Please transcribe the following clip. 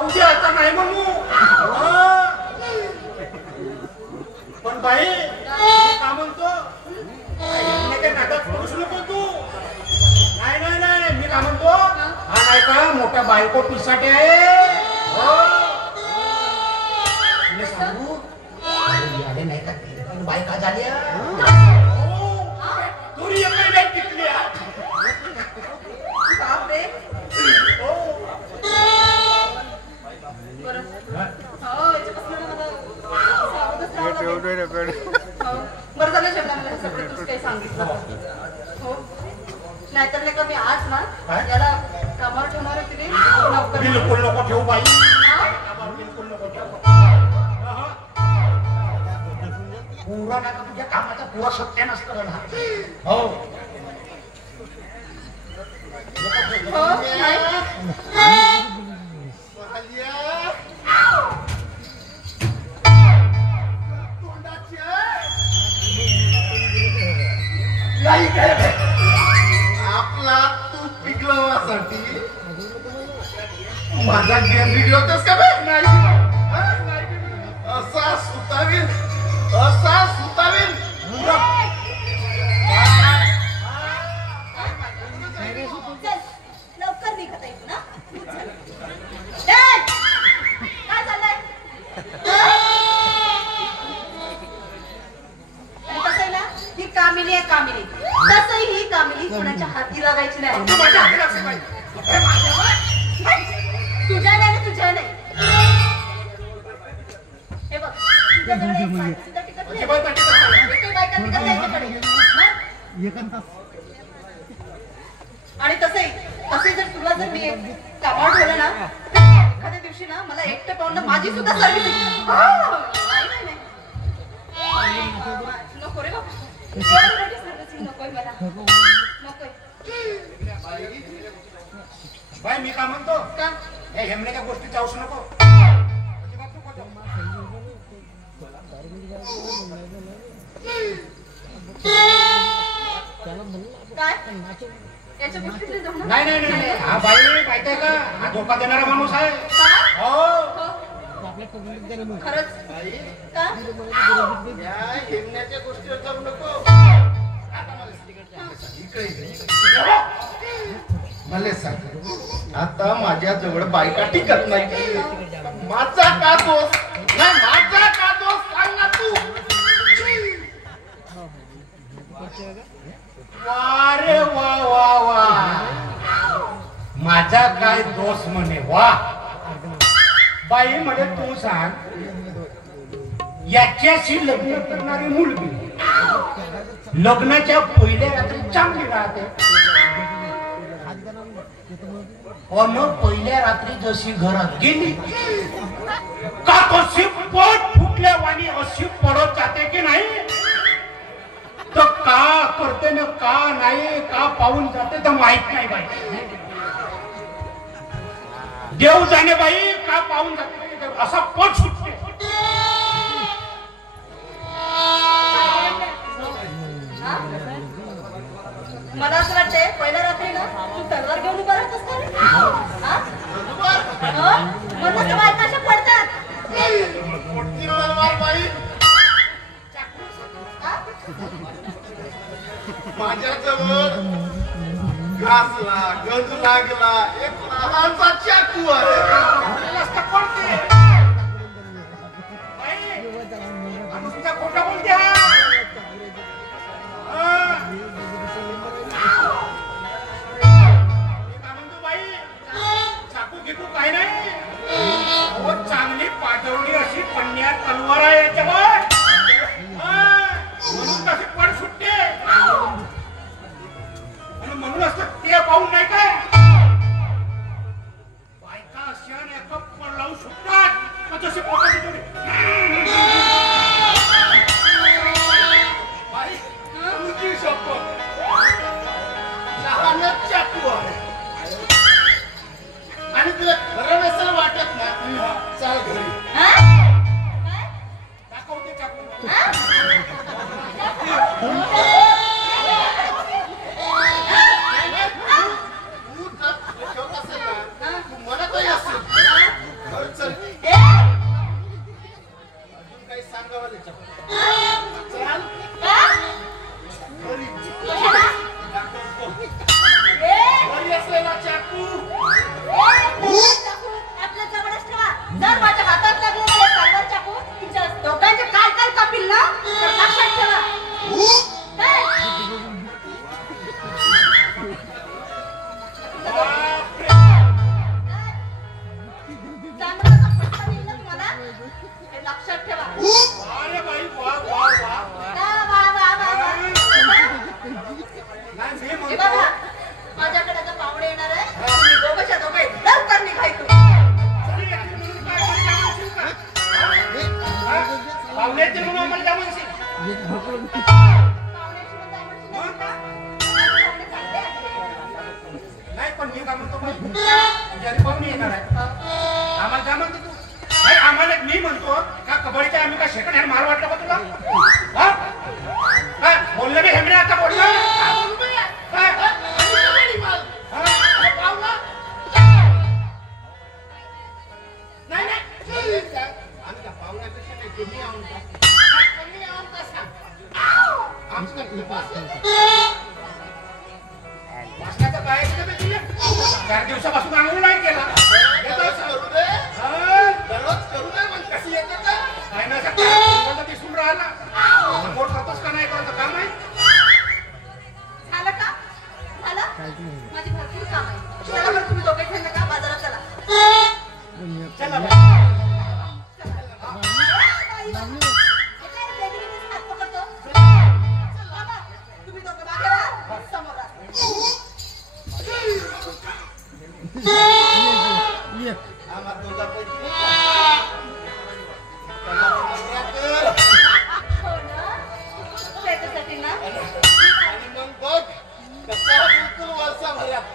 उद्या आता नाही म्हणू. पण बाई का म्हणतो नाटक करूच नको तू. नाही नाही नाही मी का म्हणतो हा नाही का मोठ्या बायको पिसाटे आहे. सांगू आले नाही का बायका झाल्या तुरी नाही टिकली. बरं झालं जेवढा मला सगळं तूच काही सांगितलं. हो नाहीतर नाही का मी आज ना याला कामावर ठेवणार होती रे. बिलकुल नको ठेवू बाई. पुरा नाही का तुझ्या कामाचा पुरा सत्य नसतं ना. हो आपला तू पिकलवासाठी माझा गेम बिघडवतोस का बे? असा सुतावील लवकर निघत आहे ना. काय चाललंय कसं आहे ना ही कामिनी आहे कामिनी. तसंही ही कामिनी कोणाच्या हाती लागायची नाही. तुझ्या नाही तुझ्या नाही. हे बघ तुझ्याकडे सुद्धा टिकत नाही. बायका टिकत नाही. आणि तसंही जर तुला जर मी कामावर ठेवलं ना एखाद्या दिवशी ना मला एकटं पाहून माझी सुद्धा सर्व्हिसिंग नको रे बाबा. नकोय मला नकोय. बाई मी का म्हणतो का हे हेमण्याच्या गोष्टी जाऊच नको. काय याच्या गोष्टीतले जमणार नाही नाही नाही हा बाई माहिती आहे का हा धोका देणारा माणूस आहे. हो खरंच का या हेमण्याच्या गोष्टीवर जाऊ नको. मला सांग आता माझ्या जवळ बायका टिकत नाही. माझा का दोष नाही माझा का दोष सांग ना तू. वा रे वा वा वा माझा काय दोष म्हणे. वा बाई म्हणे तू सांग याच्याशी लग्न करणारी मुलगी लग्नाच्या पहिल्या रात्री चांगली राहते पण पहिल्या रात्री जशी घरात गेली का कशी पोट फुटल्यावानी अशी पडत जाते की नाही. तर का करते ना का नाही का पाहून जाते तर माहित नाही बाई. देव जाणे बाई का पाहून जाते असा पोट सुटते. मला असं वाटतंय पहिल्या रात्री ना तू तलवार घेऊन उभा राहतोस का. म्हणून बायका अशा पडतात. माझ्या जवळ घासला गंज लागला एक लहानसा चाकू आहे. खोटा बोलते चाकू घेतू काय नाही. चांगली पाठवणी अशी कन्या तलवार आहे याच्यावर म्हणून कशी पड सुटते. म्हणून असं ते पाहून नाही काय बायका अशा हे लक्षात ठेवा. अरे बाई वा वा वा नाही मी हे म्हणतो बघा, माझ्याकडे आता पाहुणे येणार आहे. तुम्ही दोघंच्या दोघे लवकर निघायचं. पाहुण्याचे म्हणून आम्हाला त्या म्हणशील पाहुण्याची पण जाय म्हणशील ना का? पाहुणे चांगले आहेत. नाही पण मी काय म्हणतो तुझ्या पाहुणे येणार आहे आम्हाला काय म्हणतो तू नाही आम्हाला मी म्हणतो का कबड्डीच्या आम्ही का सेकंड हँड माल वाटलं का तुला हा? काय बोललं मी हेमने आता बोललो काय नाही आमच्या पाहुण्यापेक्षा काही कमी आहोत कमी आहोत कसा वाचण्याचं काय केलं बे तुला 4 दिवसापासून आंघोळ नाही केला करू दे दररोज करू दे पण कशी येते काय ना काय दिसून राहिला मोठ करतोस का नाही करायचं काम आहे झालं का? झालं? माझी भरपूर काम आहे. चला बरं तुम्ही दोघे जण का बाजारात चला. चला तुम्ही दोघं मागे वळा, समोर वळा. आम्हा दोघांपैकी हो ना? त्याच्यासाठी ना आणि मग बघ कसा बिलकुल वर्षा भरात